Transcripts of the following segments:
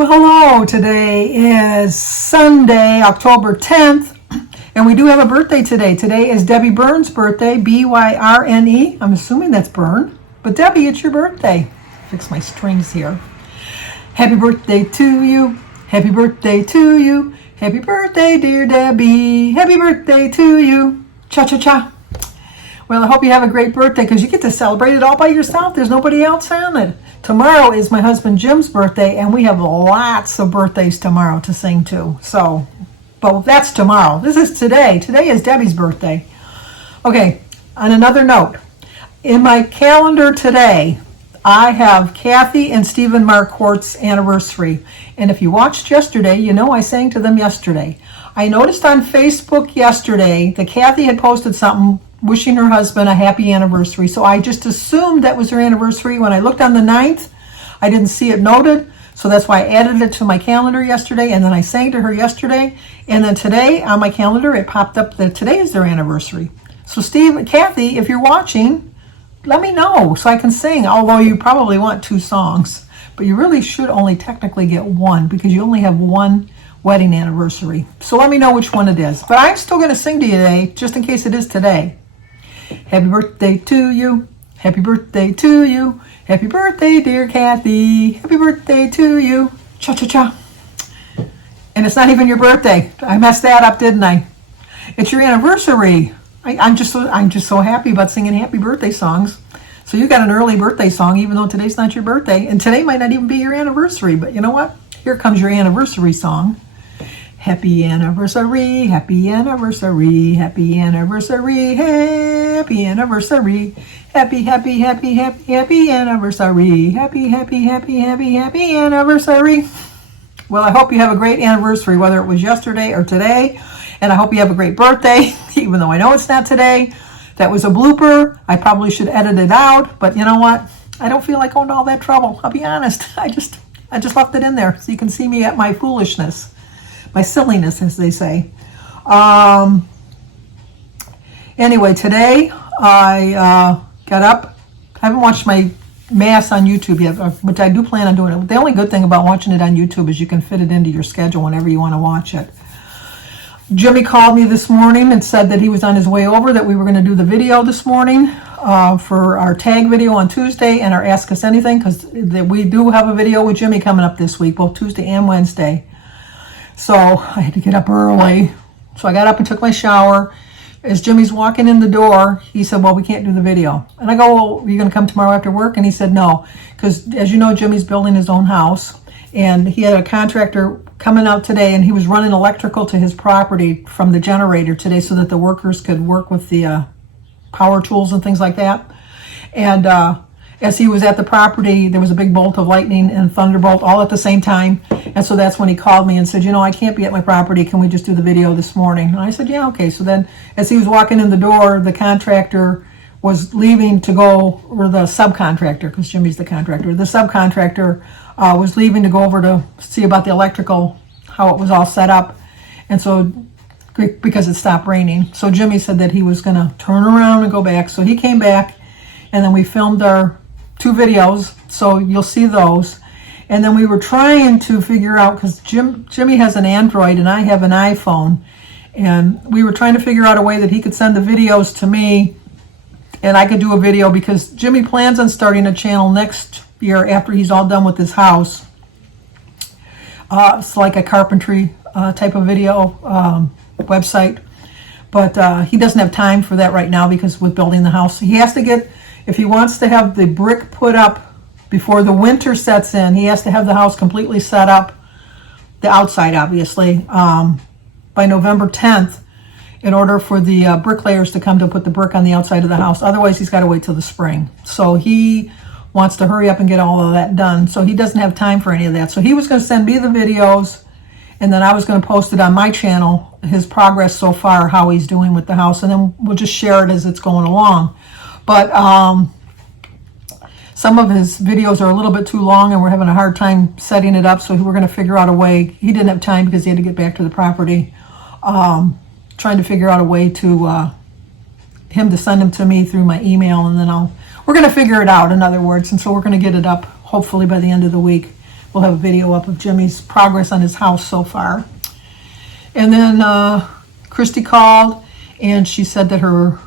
Well, hello. Today is Sunday, October 10th, and we do have a birthday today. Today is Debbie Byrne's birthday, B-Y-R-N-E. I'm assuming that's Byrne. But Debbie, it's your birthday. Fix my strings here. Happy birthday to you. Happy birthday to you. Happy birthday, dear Debbie. Happy birthday to you. Cha-cha-cha. Well, I hope you have a great birthday because you get to celebrate it all by yourself. There's nobody else on it. Tomorrow is my husband Jim's birthday, and we have lots of birthdays tomorrow to sing to. So, but that's tomorrow. This is today. Today is Debbie's birthday. Okay, on another note, in my calendar today, I have Kathy and Stephen Marquardt's anniversary. And if you watched yesterday, you know I sang to them yesterday. I noticed on Facebook yesterday that Kathy had posted something wishing her husband a happy anniversary. So I just assumed that was her anniversary. When I looked on the 9th, I didn't see it noted. So that's why I added it to my calendar yesterday. And then I sang to her yesterday. And then today on my calendar, it popped up that today is their anniversary. So Kathy, if you're watching, let me know so I can sing. Although you probably want 2 songs. But you really should only technically get 1 because you only have 1 wedding anniversary. So let me know which one it is. But I'm still going to sing to you today, just in case it is today. Happy birthday to you. Happy birthday to you. Happy birthday, dear Kathy. Happy birthday to you. Cha-cha-cha. And it's not even your birthday. I messed that up, didn't I? It's your anniversary. I'm just so happy about singing happy birthday songs. So you got an early birthday song, even though today's not your birthday. And today might not even be your anniversary. But you know what? Here comes your anniversary song. Happy anniversary, happy anniversary, happy anniversary, happy anniversary, happy, happy, happy, happy, happy anniversary, happy, happy, happy, happy, happy anniversary. Well, I hope you have a great anniversary, whether it was yesterday or today, and I hope you have a great birthday, even though I know it's not today. That was a blooper. I probably should edit it out, but you know what? I don't feel like going to all that trouble. I'll be honest. I just left it in there so you can see me at my foolishness. My silliness, as they say. Anyway, today I got up. I haven't watched my Mass on YouTube yet, which I do plan on doing it. The only good thing about watching it on YouTube is you can fit it into your schedule whenever you want to watch it. Jimmy called me this morning and said that he was on his way over, that we were going to do the video this morning for our tag video on Tuesday and our Ask Us Anything, because we do have a video with Jimmy coming up this week, both Tuesday and Wednesday. So I had to get up early. So I got up and took my shower. As Jimmy's walking in the door, he said, well, we can't do the video. And I go, well, are you going to come tomorrow after work? And he said, no. Because as you know, Jimmy's building his own house. And he had a contractor coming out today, and he was running electrical to his property from the generator today so that the workers could work with the power tools and things like that. And as he was at the property, there was a big bolt of lightning and thunderbolt all at the same time. And so that's when he called me and said, you know, I can't be at my property. Can we just do the video this morning? And I said, yeah, okay. So then as he was walking in the door, the contractor was leaving to go, or the subcontractor, because Jimmy's the contractor, the subcontractor was leaving to go over to see about the electrical, how it was all set up. And so, because it stopped raining. So Jimmy said that he was going to turn around and go back. So he came back, and then we filmed our 2 videos, so you'll see those. And then we were trying to figure out, because Jimmy has an Android and I have an iPhone, and we were trying to figure out a way that he could send the videos to me and I could do a video, because Jimmy plans on starting a channel next year after he's all done with his house. It's like a carpentry type of video website, but he doesn't have time for that right now because with building the house, he has to get, if he wants to have the brick put up before the winter sets in, he has to have the house completely set up, the outside obviously, by November 10th in order for the bricklayers to come to put the brick on the outside of the house. Otherwise, he's got to wait till the spring. So he wants to hurry up and get all of that done. So he doesn't have time for any of that. So he was going to send me the videos, and then I was going to post it on my channel, his progress so far, how he's doing with the house, and then we'll just share it as it's going along. But some of his videos are a little bit too long, and we're having a hard time setting it up, so we're going to figure out a way. He didn't have time because he had to get back to the property. Trying to figure out a way to him to send them to me through my email, and then we're going to figure it out, in other words, and so we're going to get it up hopefully by the end of the week. we'll have a video up of Jimmy's progress on his house so far. And then Christy called, and she said that her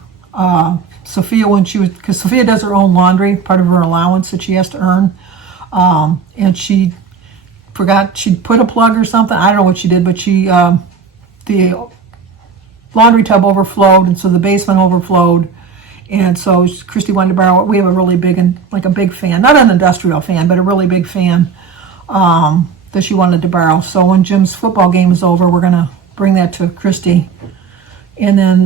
Sophia, because Sophia does her own laundry, part of her allowance that she has to earn, and she forgot she'd put a plug or something. I don't know what she did, but the laundry tub overflowed, and so the basement overflowed. And so Christy wanted to borrow it. We have a really big, like a big fan, not an industrial fan, but a really big fan that she wanted to borrow. So when Jim's football game is over, we're going to bring that to Christy. And then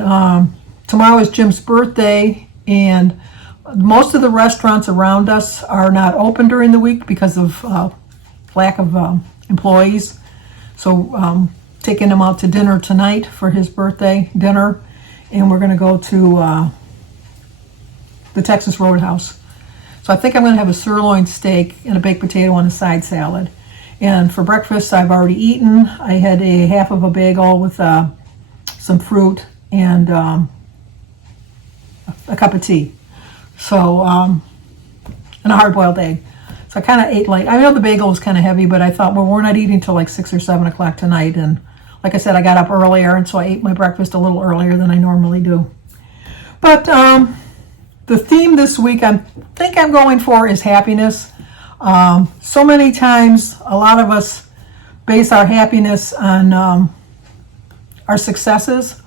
tomorrow is Jim's birthday, and most of the restaurants around us are not open during the week because of lack of employees. So taking him out to dinner tonight for his birthday dinner, and we're going to go to the Texas Roadhouse. So I think I'm going to have a sirloin steak and a baked potato on a side salad. And for breakfast, I've already eaten. I had a half of a bagel with some fruit and a cup of tea. So, and a hard-boiled egg. So I kind of ate light. I know the bagel was kind of heavy, but I thought, well, we're not eating till like 6 or 7 o'clock tonight. And like I said, I got up earlier, and so I ate my breakfast a little earlier than I normally do. But the theme this week I think I'm going for is happiness. So many times, a lot of us base our happiness on our successes.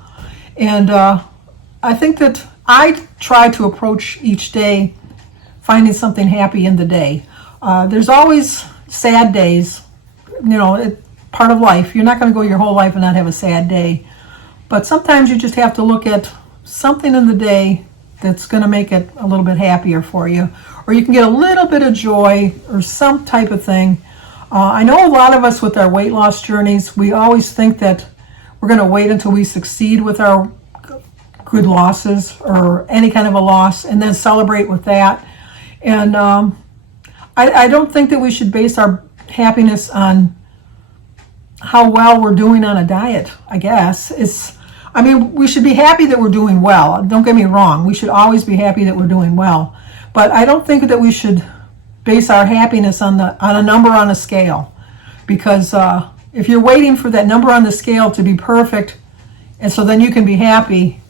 And I think that I try to approach each day finding something happy in the day. There's always sad days, part of life. You're not going to go your whole life and not have a sad day. But sometimes you just have to look at something in the day that's going to make it a little bit happier for you. Or you can get a little bit of joy or some type of thing. I know a lot of us with our weight loss journeys, we always think that we're going to wait until we succeed with our good losses or any kind of a loss and then celebrate with that. And I don't think that we should base our happiness on how well we're doing on a diet, I guess. We should be happy that we're doing well. Don't get me wrong. We should always be happy that we're doing well. But I don't think that we should base our happiness on a number on a scale. Because if you're waiting for that number on the scale to be perfect, and so then you can be happy,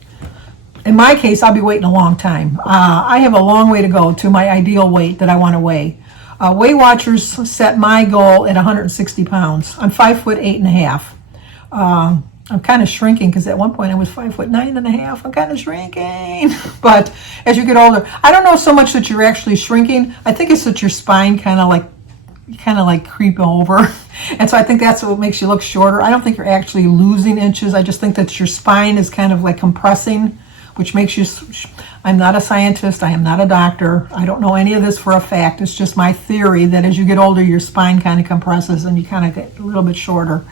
in my case, I'll be waiting a long time. I have a long way to go to my ideal weight that I want to weigh. Weight Watchers set my goal at 160 pounds. I'm 5'8.5". I'm kind of shrinking because at one point I was 5'9.5". I'm kind of shrinking. But as you get older, I don't know so much that you're actually shrinking. I think it's that your spine kind of like creep over. And so I think that's what makes you look shorter. I don't think you're actually losing inches. I just think that your spine is kind of like compressing, which makes you, I'm not a scientist, I am not a doctor, I don't know any of this for a fact, it's just my theory that as you get older your spine kind of compresses and you kind of get a little bit shorter.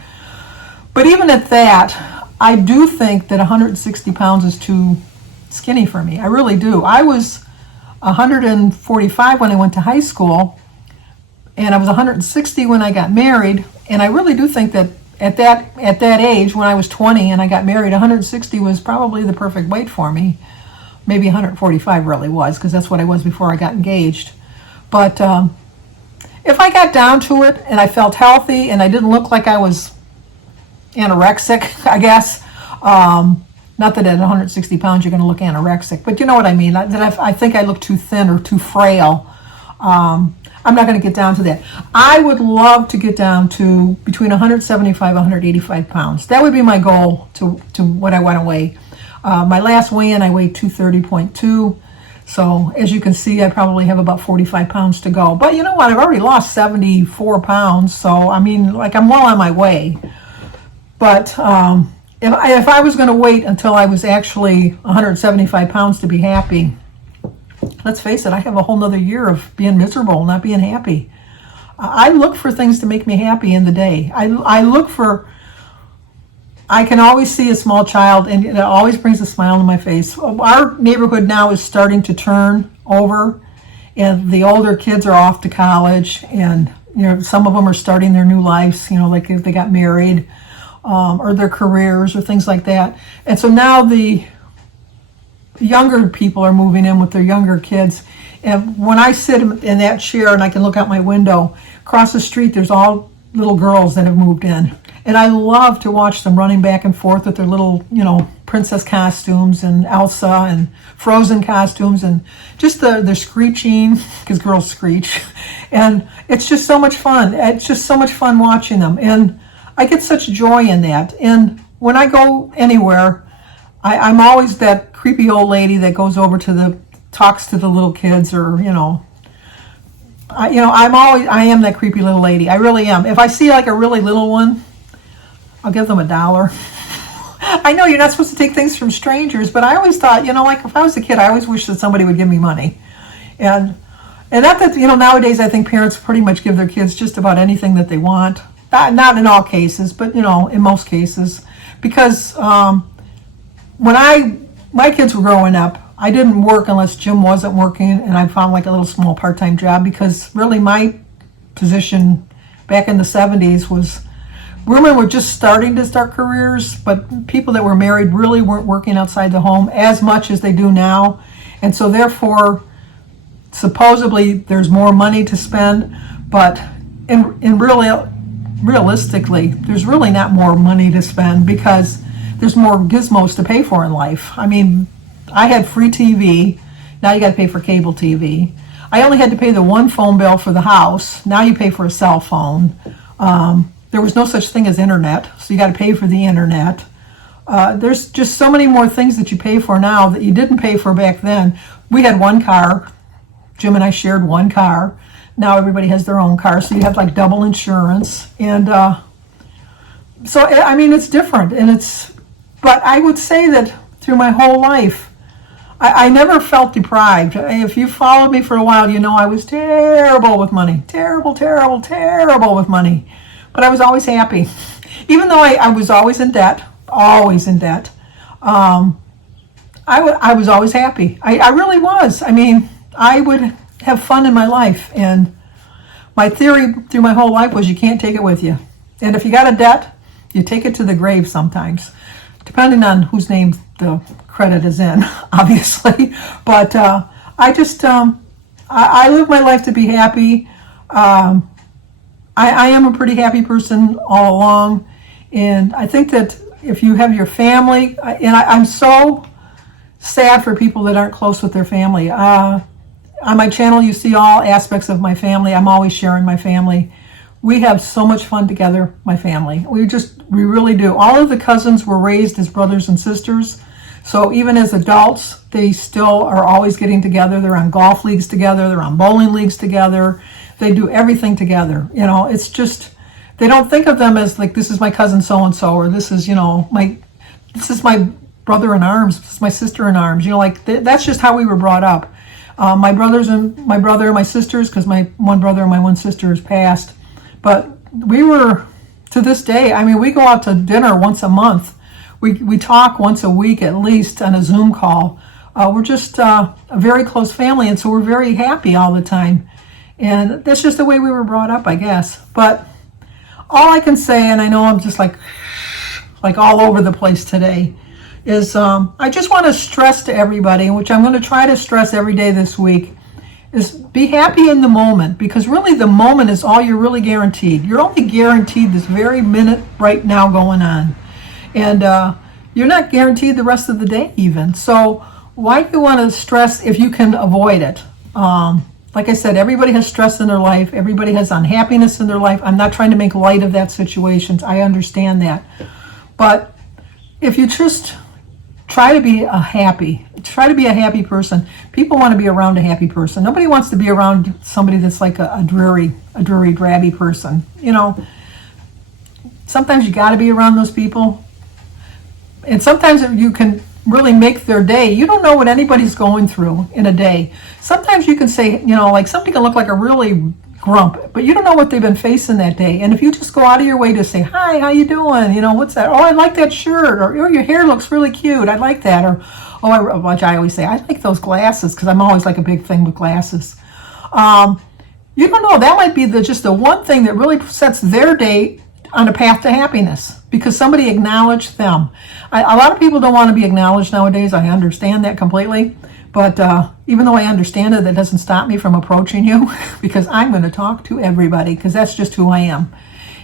But even at that, I do think that 160 pounds is too skinny for me, I really do. I was 145 when I went to high school, and I was 160 when I got married, and I really do think that at that age, when I was 20 and I got married, 160 was probably the perfect weight for me. Maybe 145 really was, because that's what I was before I got engaged. But if I got down to it and I felt healthy and I didn't look like I was anorexic, I guess, not that at 160 pounds you're going to look anorexic, but you know what I mean, I think I look too thin or too frail. I'm not going to get down to that. I would love to get down to between 175 and 185 pounds. That would be my goal to what I want to weigh. My last weigh-in, I weighed 230.2. So as you can see, I probably have about 45 pounds to go. But you know what? I've already lost 74 pounds. So, I'm well on my way. But if I was going to wait until I was actually 175 pounds to be happy, let's face it, I have a whole nother year of being miserable, not being happy. I look for things to make me happy in the day. I can always see a small child, and it always brings a smile on my face. Our neighborhood now is starting to turn over, and the older kids are off to college, and some of them are starting their new lives, like if they got married, or their careers or things like that. And so now the younger people are moving in with their younger kids, And when I sit in that chair and I can look out my window, across the street there's all little girls that have moved in. And I love to watch them running back and forth with their little, princess costumes and Elsa and Frozen costumes and just the screeching, because girls screech. And it's just so much fun. It's just so much fun watching them. And I get such joy in that. And when I go anywhere, I'm always that creepy old lady that goes over talks to the little kids, or, I am that creepy little lady. I really am. If I see like a really little one, I'll give them $1. I know you're not supposed to take things from strangers, but I always thought, like if I was a kid, I always wished that somebody would give me money. And not that, nowadays I think parents pretty much give their kids just about anything that they want. Not in all cases, but, in most cases. Because when my kids were growing up, I didn't work unless Jim wasn't working, and I found like a little small part-time job, because really my position back in the 70s was women were just starting to start careers, but people that were married really weren't working outside the home as much as they do now. And so therefore, supposedly there's more money to spend, but realistically, there's really not more money to spend, because there's more gizmos to pay for in life. I mean, I had free TV. Now you got to pay for cable TV. I only had to pay the one phone bill for the house. Now you pay for a cell phone. There was no such thing as internet, so you got to pay for the internet. There's just so many more things that you pay for now that you didn't pay for back then. We had one car. Jim and I shared one car. Now everybody has their own car, so you have like double insurance. And so, I mean, it's different. But I would say that through my whole life, I never felt deprived. If you followed me for a while, I was terrible with money. Terrible with money. But I was always happy. Even though I was always in debt. I was always happy. I really was. I mean, I would have fun in my life. And my theory through my whole life was you can't take it with you. And if you got a debt, you take it to the grave sometimes. Depending on whose name the credit is in, obviously. But I just, I live my life to be happy. I am a pretty happy person all along. And I think that if you have your family, and I'm so sad for people that aren't close with their family. On my channel, you see all aspects of my family. I'm always sharing my family. We have so much fun together, my family. We really do. All of the cousins were raised as brothers and sisters. So even as adults, they still are always getting together. They're on golf leagues together. They're on bowling leagues together. They do everything together. It's just, they don't think of them as like, this is my cousin so-and-so, or this is, this is my brother in arms, this is my sister in arms. That's just how we were brought up. My brother and my sisters, because my one brother and my one sister has passed. But we were, to this day, I mean, we go out to dinner once a month. We talk once a week at least on a Zoom call. We're just a very close family, and so we're very happy all the time. And that's just the way we were brought up, I guess. But all I can say, and I know I'm just like all over the place today, is I just want to stress to everybody, which I'm going to try to stress every day this week, is be happy in the moment, because really the moment is all you're really guaranteed. You're only guaranteed this very minute right now going on. And you're not guaranteed the rest of the day even. So why do you want to stress if you can avoid it? Like I said, everybody has stress in their life. Everybody has unhappiness in their life. I'm not trying to make light of that situation. I understand that. But if you just try to be a happy person. People want to be around a happy person. Nobody wants to be around somebody that's like a dreary, drabby person. Sometimes you got to be around those people. And sometimes you can really make their day. You don't know what anybody's going through in a day. Sometimes you can say, like somebody can look like a really grump, but you don't know what they've been facing that day. And if you just go out of your way to say, hi, how you doing? What's that? Oh, I like that shirt. Or, your hair looks really cute. I like that. Or, which I always say, I like those glasses, because I'm always like a big thing with glasses. You don't know. That might be just the one thing that really sets their day on a path to happiness, because somebody acknowledged them. A lot of people don't want to be acknowledged nowadays. I understand that completely. But even though I understand it, that doesn't stop me from approaching you because I'm going to talk to everybody because that's just who I am.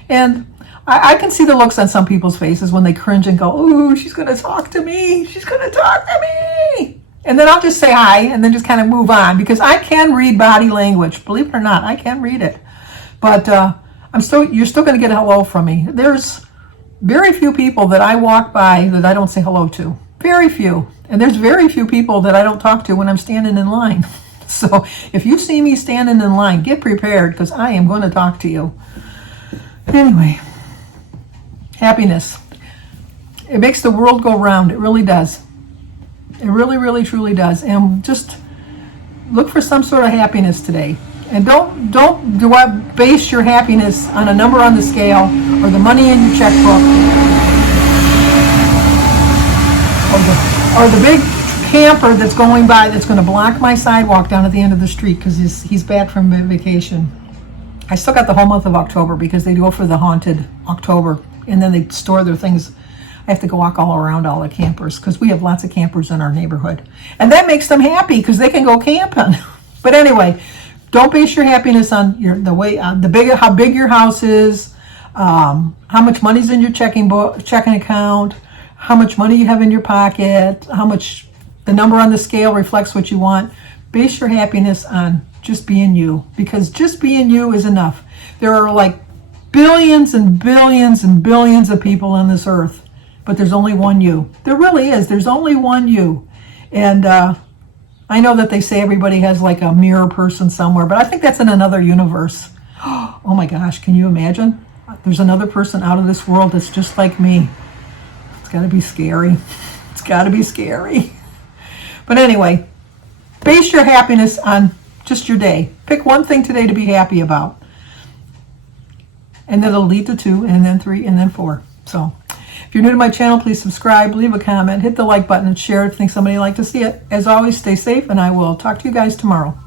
And I can see the looks on some people's faces when they cringe and go, ooh, she's going to talk to me. She's going to talk to me. And then I'll just say hi and then just kind of move on because I can read body language. Believe it or not, I can read it. But you're still going to get a hello from me. There's very few people that I walk by that I don't say hello to. Very few. And there's very few people that I don't talk to when I'm standing in line. So if you see me standing in line, get prepared because I am going to talk to you. Anyway, happiness. It makes the world go round. It really does. It really, really, truly does. And just look for some sort of happiness today. And don't base your happiness on a number on the scale or the money in your checkbook or the big camper that's going by that's going to block my sidewalk down at the end of the street because he's back from vacation. I still got the whole month of October because they go for the haunted October and then they store their things. I have to go walk all around all the campers because we have lots of campers in our neighborhood. And that makes them happy because they can go camping. But anyway, don't base your happiness on how big your house is, how much money's in your checking account, how much money you have in your pocket, how much the number on the scale reflects what you want. Base your happiness on just being you because just being you is enough. There are like billions and billions and billions of people on this earth. But there's only one you. There really is. There's only one you. And I know that they say everybody has like a mirror person somewhere, but I think that's in another universe. Oh my gosh, can you imagine? There's another person out of this world that's just like me. It's got to be scary. It's got to be scary. But anyway, base your happiness on just your day. Pick one thing today to be happy about. And then it'll lead to 2, and then 3, and then 4. So if you're new to my channel, please subscribe, leave a comment, hit the like button, and share if you think somebody would like to see it. As always, stay safe, and I will talk to you guys tomorrow.